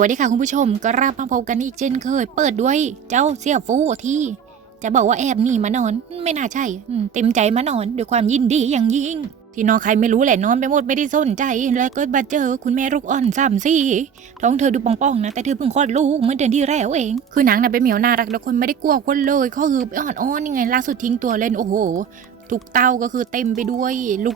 วัสดีค่ะคุณผู้ชมก็รับมาพบกันอีกเช่นเคย เปิดด้วยเจ้าเสี่ยฟูที่ จะบอกว่าแอบหนีมานอน ไม่น่าใช่เต็มใจมานอนด้วยความยินดีอย่างยิ่ง ที่นอนใครไม่รู้แหละนอนไปหมดไม่ได้สนใจ แล้วก็มาเจอคุณแม่ลูกอ่อนสามสี่ท้องเธอดูป่องๆนะแต่เธอเพิ่งคลอดลูกเมื่อเดือนที่แล้วเอง คือหนังน่ะเป็นเหมียวน่ารักแล้วคนไม่ได้กลัวคนเลยเขาคือไปอ่อนอ้อนยังไงล่าสุดทิ้งตัวเล่นโอ้โห ทุกเต้าก็คือเต็มไปด้วย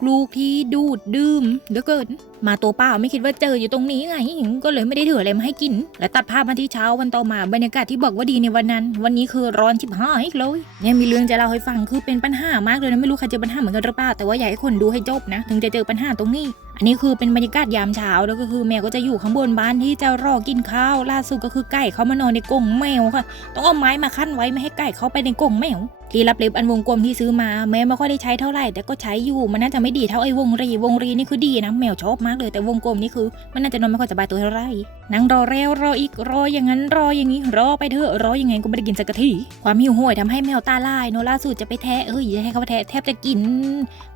ลูกๆที่ดูดดื่มเหลือเกินมาตัวเปล่าไม่คิดว่าเจออยู่ตรงนี้ไงก็เลยไม่ได้ถืออะไรมาให้กิน และตัดภาพมาที่เช้าวันต่อมาบรรยากาศที่บอกว่าดีในวันนั้น วันนี้คือร้อนชิบหายเลยเนี่ยมีเรื่องจะเล่าให้ฟังคือเป็นปัญหามากเลยนะไม่รู้ใครเจอปัญหาเหมือนกันหรือเปล่าแต่ว่าอยากให้คนดูให้จบนะ ถึงจะเจอปัญหาตรงนี้ อันนี้คือเป็นบรรยากาศยามเช้าแล้วก็คือแมวก็จะอยู่ข้างบนบ้านที่จะรอกินข้าวล่าสุดก็คือไก่เขามานอนในกรงแมวค่ะ ต้องเอาไม้มาขั้นไว้ไม่ให้ไก่เขาไปในกรงแมว ที่รับเล็บอันวงกลมที่ซื้อมาแม้ไม่ค่อยได้ใช้เท่าไหร่แต่ก็ใช้อยู่มันน่าจะไม่ดีเท่าไอ้วงรีวงรีนี่คือดีนะแมวชอบมากเลยแต่วงกลมนี่คือ มันน่าจะนอนไม่ค่อยสบายตัวเท่าไหร่นั่งรอแล้วรออีกรออย่างนั้นรออย่างนี้รอไปเถอะรออยังไงก็ไม่ได้กินสักทีความหิวโหยทำให้แมวตาลายโนล่าสุดจะไปแทะเอ้ยอย่าให้เขาแทะแทบจะกิน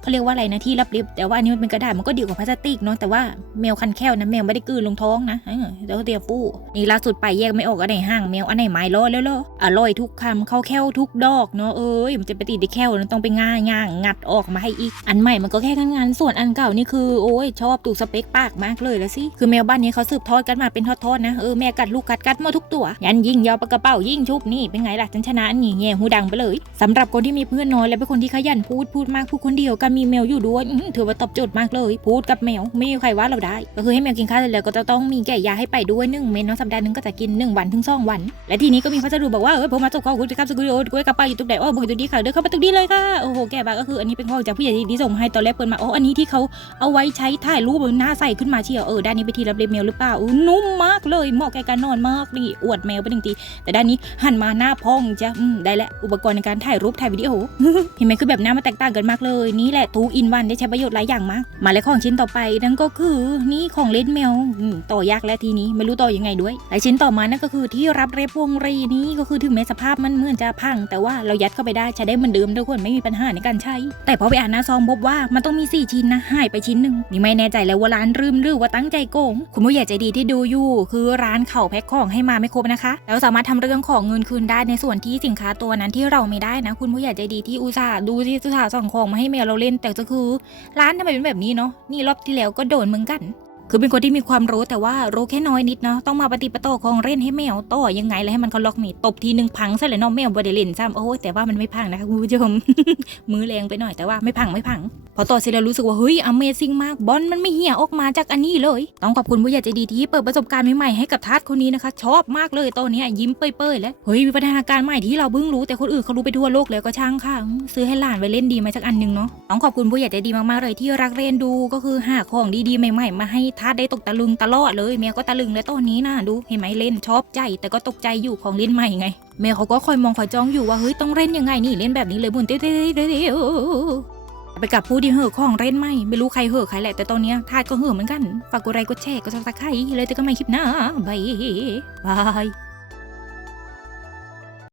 เขาเรียกว่าอะไรนะที่รับเล็บแต่ว่าอันนี้มันเป็นกระดาษมันก็ดีกว่าพลาสติกเนาะแต่ว่าแมวคันแค่วนะแมวไม่ได้กืนลงท้องนะเดี๋ยวเตียฟู่นี่ล่าสุดไปแยกไม่ออกอันไหนห้างแมวอันไหนไม้ล้อแล้วล้ออร่อยทุกคำเข้าแค่วทุกดอกเนาะอ้ยมันจะไปติดในแค่วนต้องไปง่ายง่างงัดออกมาให้อีก อันใหม่มันก็แค่งานส่วนอันเก่านี่คือโอ้ยชอบถูกสเปคปากมากเลยละสิคือแมวบ้านนี้เขาสืบทอดกันมาเป็นทอดๆนะเออแม่กัดลูกกัดกัดหมาทุกตัวยันยิงยาวปากกระเป๋ายิงชุบนี่เป็นไงล่ะฉันชนะอันนี่แง่หูดังไปเลยสำหรับคนที่มีเพื่อนน้อยและเป็นคนที่ขยันพูดพูดมากพูดคนเดียวก็มีแมวอยู่ด้วยอื้อถือว่าตอบโจทย์มากเลย พูดกับแมวไม่มีใครว่าเราได้ ก็คือให้แมวกินข้าวเสร็จแล้วก็จะต้องมีแก่ยาให้ไปด้วยหนึ่งเม็ดเนาะสัปดาห์หนึงก็จะกินหนึ่งวันถึงสองวัน และทีนี้ก็มีพัสดุบอกว่าเออผมมาส่งขอคุณครับสกุลโอ้ยกระเป๋าอยู่ตรงไหนโอ้บอกอยู่ตรงนี้ค่ะเดินเข้ามาตรงนี้เลยค่ะโอ้โหแก่บาก็คืออันนี้เป็นของจากผู้ใหญ่ที่ส่งให้ตอนแรกเปิดมาโอ้อันนี้ที่เขาเอาไว้ใช้ถ่ายรูปบนหน้าใส่ขึ้นมาเชียวเออด้านนี้ไปที่รับเล็บแมวหรือเปล่าอ้นุ่มมากเลยเหมาะแก่การนอนมากนี่อวดแมวไปหนึ่งทีแต่ด้านนี้หันมาหน้าพองจ้ะอืมได้แล้วอุปกรณ์ในการถ่ายรูปถ่ายวิดีโอเห็นไหมคือแบบหน้ามันแตกต่างกันมากเลยนี่แหละทูอินวันได้ใช้ประโยชน์หลายอย่างมากมาเลยของชิ้นต่อไปนั่นก็คือนี่ของเล่นแมวอืมต่อยากแล้วทีนี้ไม่รู้ต่อยังไงด้วยและชิ้นต่อมานั่นก็คือที่รับเรบวงรีนี้ก็คือถึงแม้สภาพมันเหมือนจะพัง แต่ว่าเรายัดเข้าไปได้ใช้ได้เหมือนเดิมทุกคนไม่มีปัญหาในการใช้ แต่พอไปอ่านหน้าซองพบว่ามันต้องมี 4 ชิ้นนะหายไปชิ้นหนึ่งนี่ไม่แน่ใจแล้วว่าร้านลืมหรือว่าตั้งใจโกง คุณผู้ใหญ่ใจดีที่ดูอยู่ คือร้านเขาแพ็คของให้มาไม่ครบนะคะ แล้วสามารถทำเรื่องของเงินคืนได้ในส่วนที่สินค้าตัวนั้นที่เราไม่ได้นะ คุณผู้ใหญ่ใจดีที่อุตส่าห์ดูที่อุตส่าห์ส่งของมาให้แมวเราเล่น แต่ก็คือ ร้านทำไมเป็นแบบนี้เนาะนี่รอบที่แล้วก็โดนเหมือนกัน คือเป็นคนที่มีความรู้แต่ว่ารู้แค่น้อยนิดเนาะต้องมาปฏิปโตอของเล่นให้แมวต่อยังไงแล้วให้มันเขาล็อกมีตบทีหนึ่งพังซะเลยเนาะแมวบไดเล่นซ้ำโอ้แต่ว่ามันไม่พังนะคะคุณผู้ชมมือแรงไปหน่อยแต่ว่าไม่พังไม่พัง พอต่อเสร็จแล้วรู้สึกว่าเฮ้ย Amazing มาก บอลมันไม่เหี่ยออกมาจากอันนี้เลย ต้องขอบคุณผู้ใหญ่ใจดีที่เปิดประสบการณ์ใหม่ๆให้กับทาสคนนี้นะคะ ชอบมากเลยตอนนี้ยิ้มเปื่อยๆแล้วเฮ้ยมีพัฒนาการใหม่ที่เราเพิ่งรู้แต่คนอื่นเขารู้ไปทั่วโลกแล้วก็ช่างค่ะ ซื้อให้หลานไว้เล่นดีไหมสักอันหนึงเนาะต้องขอบคุณผู้ใหญ่ใจดีมากๆเลยที่รักเรียนดูก็คือหาของดีๆใหม่ๆ มาให้ทาสได้ตกตะลึงตลอดเลยแมวก็ตะลึงแล้วตอนนี้นะดูเห็นไหมเล่นชอบใจ แต่ก็ตกใจอยู่ของเล่นใหม่ไงแมวเขาก็คอยมองคอยจ้องอยู่ว่าเฮ้ยต้องเล่นยังไงนี่เล่นแบบนี้เลยบุญเต้ๆ ไปกับผู้ที่เห่อของเล่นไม่ไม่รู้ใครเห่อใครแหละ แต่ตอนนี้ทาสก็เห่อเหมือนกัน ฝากกดไลค์กดแชร์กดซับสไครต์เลยเจอกันใหม่คลิปหน้าบายบาย